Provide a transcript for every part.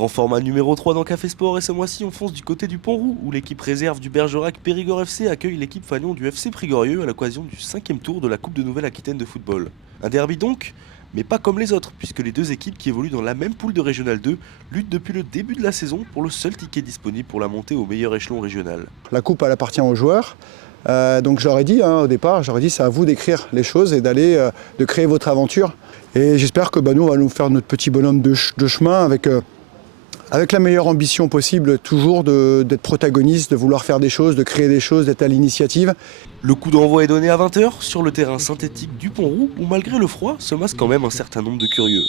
Grand format numéro 3 dans Café Sport et ce mois-ci on fonce du côté du Pont-Roux où l'équipe réserve du Bergerac Périgord FC accueille l'équipe fanion du FC Prigorieux à l'occasion du 5e tour de la Coupe de Nouvelle-Aquitaine de football. Un derby donc, mais pas comme les autres puisque les deux équipes qui évoluent dans la même poule de Régional 2 luttent depuis le début de la saison pour le seul ticket disponible pour la montée au meilleur échelon régional. La coupe elle appartient aux joueurs. Donc j'aurais dit au départ, c'est à vous d'écrire les choses et de créer votre aventure. Et j'espère que nous on va nous faire notre petit bonhomme de chemin avec la meilleure ambition possible, toujours d'être protagoniste, de vouloir faire des choses, de créer des choses, d'être à l'initiative. Le coup d'envoi est donné à 20h sur le terrain synthétique du Pont-Roux où malgré le froid se massent quand même un certain nombre de curieux.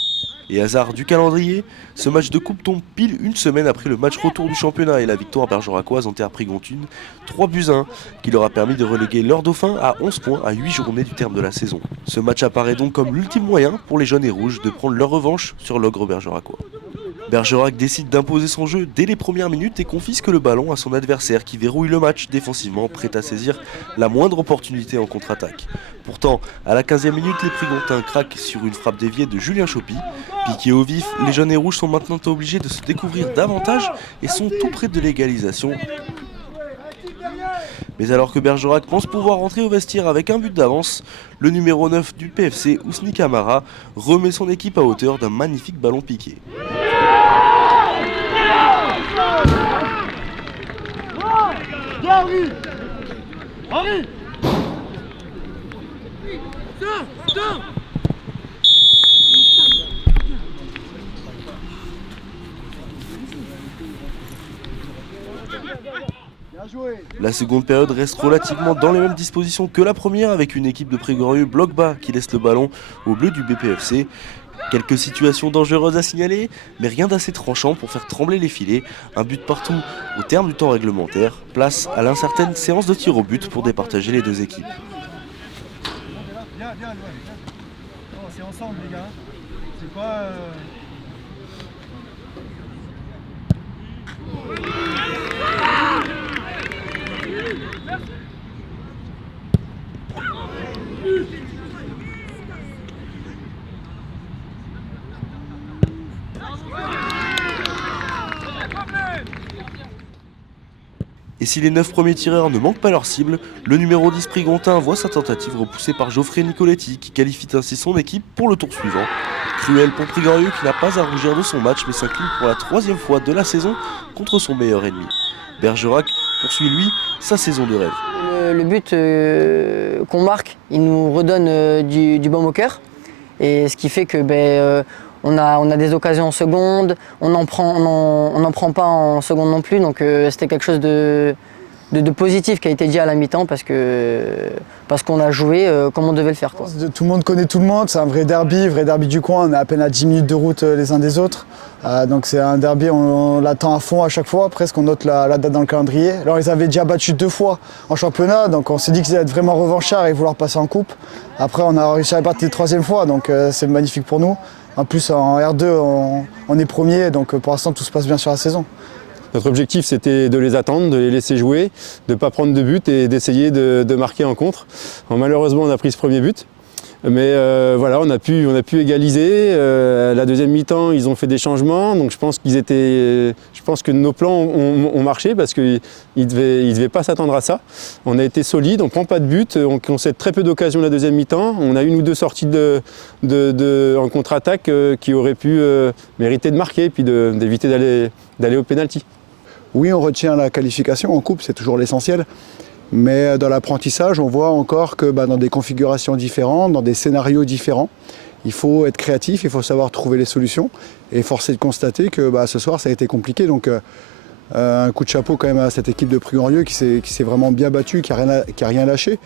Et hasard du calendrier, ce match de coupe tombe pile une semaine après le match retour du championnat et la victoire bergeracoise en terre prigontine, 3-1, qui leur a permis de reléguer leur dauphin à 11 points à 8 journées du terme de la saison. Ce match apparaît donc comme l'ultime moyen pour les jaunes et rouges de prendre leur revanche sur l'ogre bergeracois. Bergerac décide d'imposer son jeu dès les premières minutes et confisque le ballon à son adversaire qui verrouille le match défensivement, prêt à saisir la moindre opportunité en contre-attaque. Pourtant, à la 15e minute, les Prigontins craquent sur une frappe déviée de Julien Chopy. Piqués au vif, les jaunes et rouges sont maintenant obligés de se découvrir davantage et sont tout près de l'égalisation. Mais alors que Bergerac pense pouvoir rentrer au vestiaire avec un but d'avance, le numéro 9 du PFC, Ousni Camara, remet son équipe à hauteur d'un magnifique ballon piqué. Henri La seconde période reste relativement dans les mêmes dispositions que la première avec une équipe de Prigorieux bloc bas qui laisse le ballon au bleu du BPFC. Quelques situations dangereuses à signaler, mais rien d'assez tranchant pour faire trembler les filets. Un but partout au terme du temps réglementaire. Place à l'incertaine séance de tir au but pour départager les deux équipes. Viens, c'est ensemble les gars. C'est pas... Et si les 9 premiers tireurs ne manquent pas leur cible, le numéro 10 Prigontin voit sa tentative repoussée par Geoffrey Nicoletti qui qualifie ainsi son équipe pour le tour suivant. Cruel pour Prigorieux qui n'a pas à rougir de son match mais s'incline pour la 3e fois de la saison contre son meilleur ennemi. Bergerac poursuit lui sa saison de rêve. Le but qu'on marque, il nous redonne du baume au cœur. Et ce qui fait que on a des occasions en seconde, on n'en prend pas en seconde non plus, donc c'était quelque chose de positif qui a été dit à la mi-temps parce qu'on a joué comme on devait le faire, quoi. Tout le monde connaît tout le monde, c'est un vrai derby du coin, on est à peine à 10 minutes de route les uns des autres. Donc c'est un derby, on l'attend à fond à chaque fois, presque on note la date dans le calendrier. Alors ils avaient déjà battu 2 fois en championnat, donc on s'est dit qu'ils allaient être vraiment revanchards et vouloir passer en coupe. Après on a réussi à battre les 3e fois, donc c'est magnifique pour nous. En plus, en R2, on est premier, donc pour l'instant, tout se passe bien sur la saison. Notre objectif, c'était de les attendre, de les laisser jouer, de ne pas prendre de but et d'essayer de marquer en contre. Bon, malheureusement, on a pris ce premier but. Mais voilà, on a pu égaliser. La deuxième mi-temps, ils ont fait des changements. Donc je pense que nos plans ont marché parce qu'ils ne devaient pas s'attendre à ça. On a été solide, on ne prend pas de but, on concède très peu d'occasions la deuxième mi-temps. On a une ou deux sorties en contre-attaque qui auraient pu mériter de marquer et puis d'éviter d'aller au pénalty. Oui, on retient la qualification en coupe, c'est toujours l'essentiel. Mais dans l'apprentissage, on voit encore que dans des configurations différentes, dans des scénarios différents, il faut être créatif, il faut savoir trouver les solutions. Et force est de constater que ce soir, ça a été compliqué. Donc un coup de chapeau quand même à cette équipe de Prigorieux qui s'est vraiment bien battue, qui n'a rien lâché.